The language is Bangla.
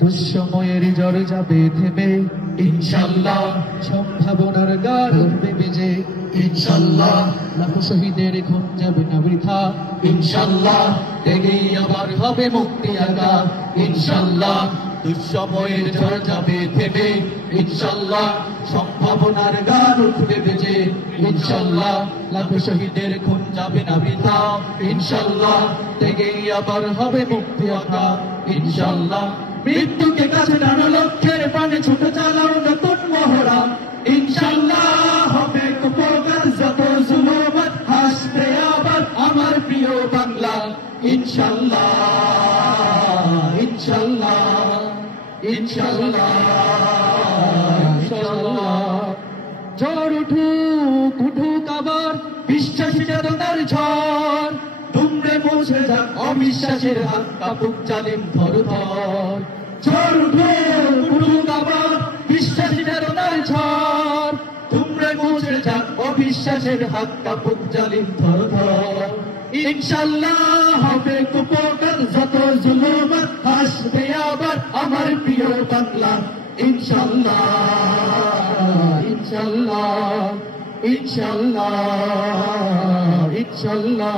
দুঃসময়ের ঝড় যাবে থেমে ইনশাআল্লাহ, সম্ভাবনার গান উঠবে বেজে ইনশাআল্লাহ, লাখো শহীদের খুন যাবে না বৃথা ইনশাআল্লাহ, ত্যাগেই আবার হবে মুক্তি আগা ইনশাআল্লাহ, দুঃসময়ের ঝড় যাবে থেমে ইনশাআল্লাহ, সম্ভাবনার গান উঠবে বেজে ইনশাআল্লাহ, লাখো শহীদের খুন যাবে না বৃথা ইনশাআল্লাহ, ত্যাগেই আবার হবে মুক্তি আগা ইনশাআল্লাহ, মৃত্যুকে কাছে টানো লক্ষ্যের প্রাণে ছুট চালাও নতুন মহড়া ইনশাআল্লাহ, হবে উপকার যত জুলুমত হাসবে আবার আমার প্রিয় বাংলা ইনশাআল্লাহ ইনশাআল্লাহ ইনশাআল্লাহ ইনশাআল্লাহ। ঝড় উঠুক উঠুক আবার বিশ্বাসী চেতনার ঝড়, দুমড়ে মুছে যাক অবিশ্বাসের হাত কাঁপুক জালিম থরথর। ঝড় উঠুক উঠুক আবার বিশ্বাসী চেতনার ঝড়, দুমড়ে মুছে যাক অবিশ্বাসের হাত কাঁপুক জালিম থরথর। ইনশাআল্লাহ হবে উপকার যত জুলুমত হাসবে আবার আমার প্রিয় বাংলা ইনশাআল্লাহ ইনশাআল্লাহ ইনশাআল্লাহ ইনশাআল্লাহ।